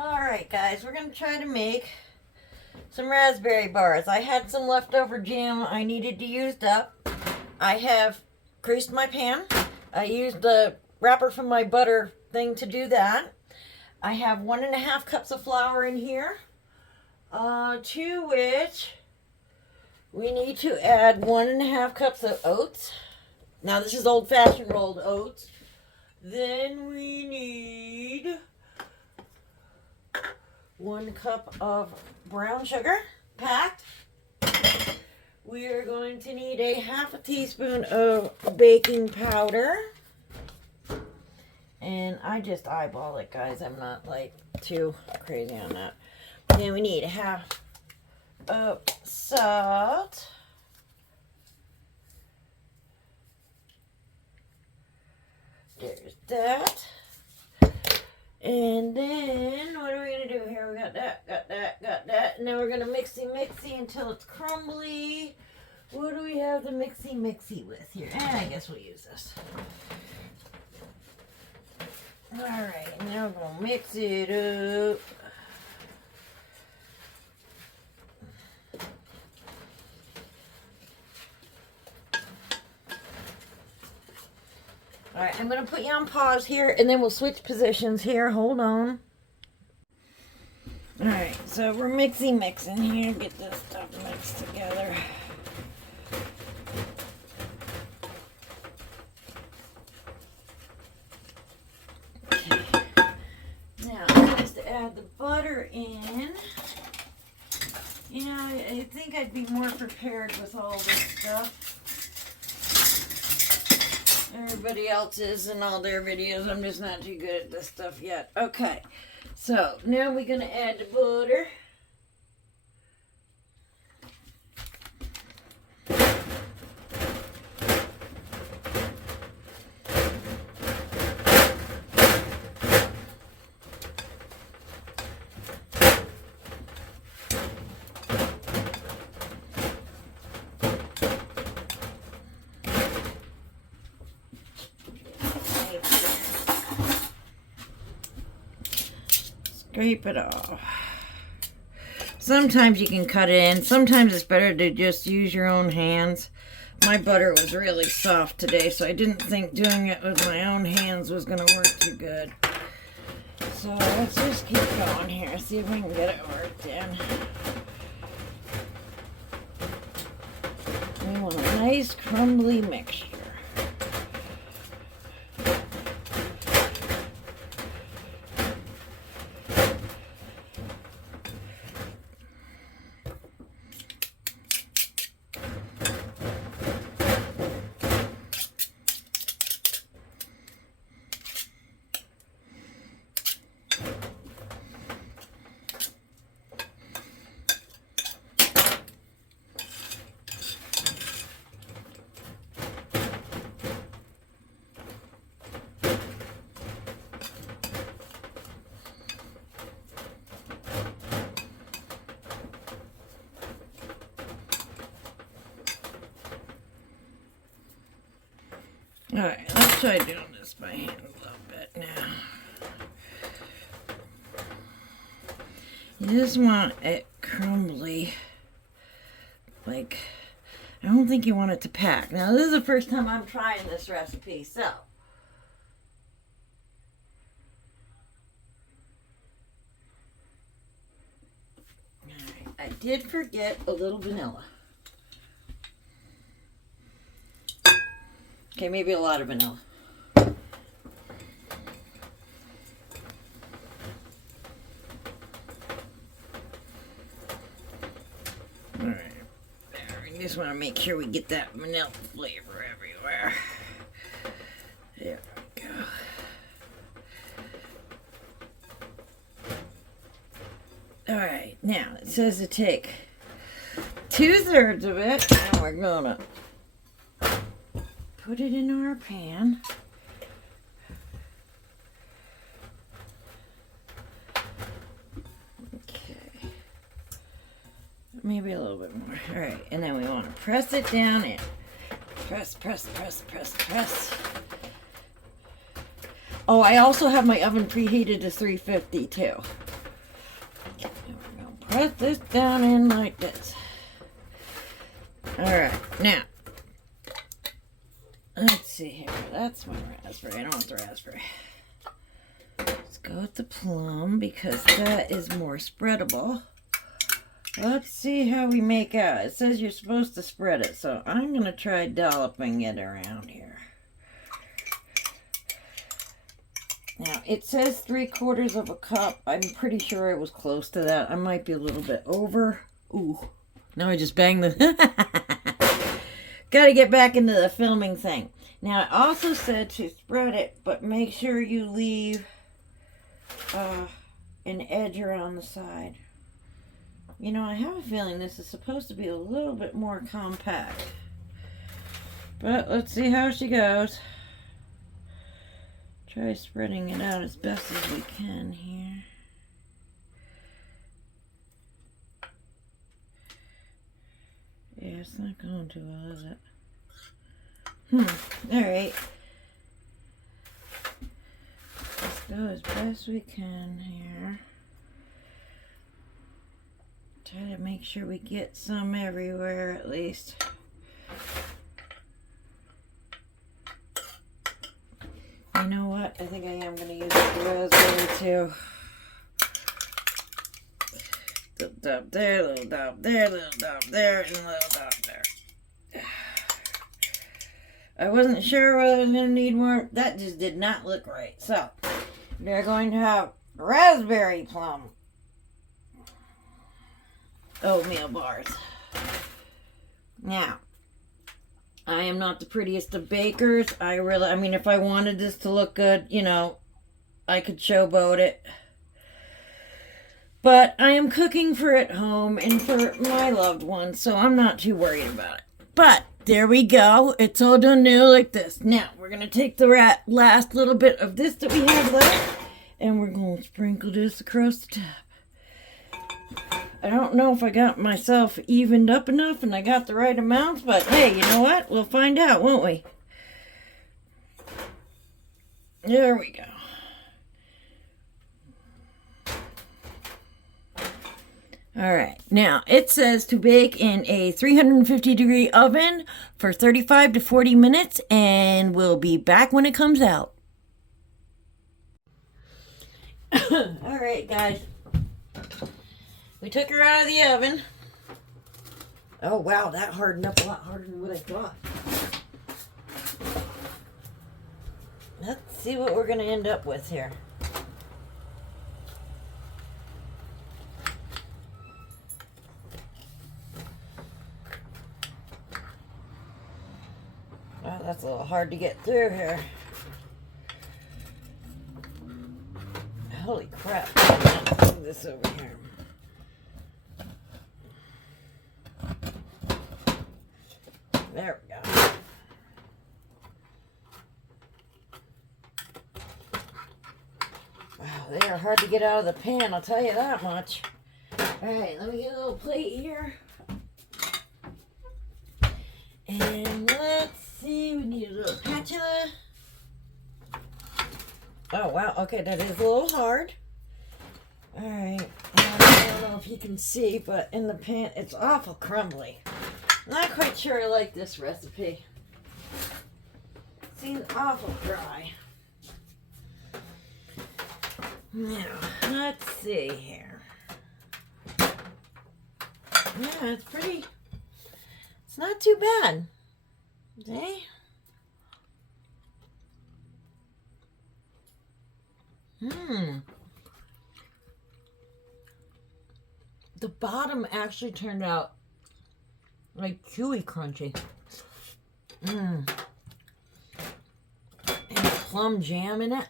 Alright guys, we're going to try to make some raspberry bars. I had some leftover jam I needed to use up. I have greased my pan. I used the wrapper from my butter thing to do that. I have 1.5 cups of flour in here, to which we need to add 1.5 cups of oats. Now this is old-fashioned rolled oats. Then we need 1 cup of brown sugar packed. We are going to need a 1/2 teaspoon of baking powder. And I just eyeball it, guys. I'm not like too crazy on that. Then we need 1/2 of salt. There's that. And then, what are we going to do here? We got that. And now we're going to mixy until it's crumbly. What do we have the mixy with here? I guess we'll use this. Alright, now we're going to mix it up. Alright, I'm going to put you on pause here, and then we'll switch positions here. Hold on. Alright, so we're mixing here. Get this stuff mixed together. Okay. Now, just to add the butter in. You know, I think I'd be more prepared with all this stuff. Everybody else is in all their videos. I'm just not too good at this stuff yet. Okay, so now we're going to add the butter. Scrape it off. Sometimes you can cut it in. Sometimes it's better to just use your own hands. My butter was really soft today, so I didn't think doing it with my own hands was going to work too good. So let's just keep going here. See if we can get it worked in. We want a nice crumbly mixture. Alright, let's try doing this by hand a little bit now. You just want it crumbly. Like, I don't think you want it to pack. Now, this is the first time I'm trying this recipe, so. Alright, I did forget a little vanilla. Okay, maybe a lot of vanilla. Alright, we just want to make sure we get that vanilla flavor everywhere. There we go. Alright, now it says to take 2/3 of it, and we're gonna put it in our pan. Okay. Maybe a little bit more. All right, and then we want to press it down and press. Oh, I also have my oven preheated to 350 too. press this down in like this. Alright, now, let's see here. That's my raspberry. I don't want the raspberry. Let's go with the plum because that is more spreadable. Let's see how we make out. It says you're supposed to spread it, so I'm going to try dolloping it around here. Now, it says 3/4 of a cup. I'm pretty sure it was close to that. I might be a little bit over. Ooh, now I just banged the... Got to get back into the filming thing. Now, it also said to spread it, but make sure you leave an edge around the side. You know, I have a feeling this is supposed to be a little bit more compact. But let's see how she goes. Try spreading it out as best as we can here. Yeah, it's not going too well, is it? Alright. Let's go as best we can here. Try to make sure we get some everywhere at least. You know what? I think I am going to use the raspberry too. Little dab there, little dab there, little dab there, and a little dab there. I wasn't sure whether I was going to need more. That just did not look right. So, they're going to have raspberry plum oatmeal bars. Now, I am not the prettiest of bakers. I mean, if I wanted this to look good, you know, I could showboat it. But I am cooking for at home and for my loved ones, so I'm not too worried about it. But there we go. It's all done now like this. Now, we're going to take the last little bit of this that we have left, and we're going to sprinkle this across the top. I don't know if I got myself evened up enough and I got the right amounts, but hey, you know what? We'll find out, won't we? There we go. Alright, now it says to bake in a 350-degree oven for 35 to 40 minutes, and we'll be back when it comes out. Alright, guys. We took her out of the oven. Oh, wow, that hardened up a lot harder than what I thought. Let's see what we're going to end up with here. Well, that's a little hard to get through here. Holy crap. Move this over here. There we go. Wow, they are hard to get out of the pan, I'll tell you that much. Alright, let me get a little plate here. And let's see, we need a little spatula. Oh, wow, okay, that is a little hard. Alright, I don't know if you can see, but in the pan, it's awful crumbly. Not quite sure I like this recipe. Seems awful dry. Now, let's see here. Yeah, it's pretty, it's not too bad. See? The bottom actually turned out like chewy crunchy. And plum jam in it.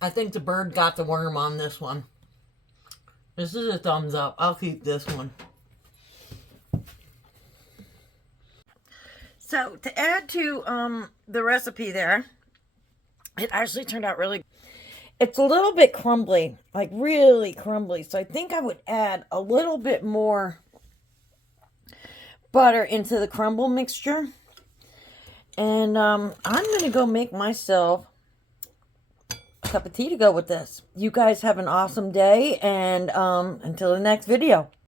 I think the bird got the worm on this one. This is a thumbs up. I'll keep this one. So to add to the recipe there, it actually turned out really, it's a little bit crumbly, like really crumbly. So I think I would add a little bit more butter into the crumble mixture. And I'm going to go make myself a cup of tea to go with this. You guys have an awesome day, and until the next video.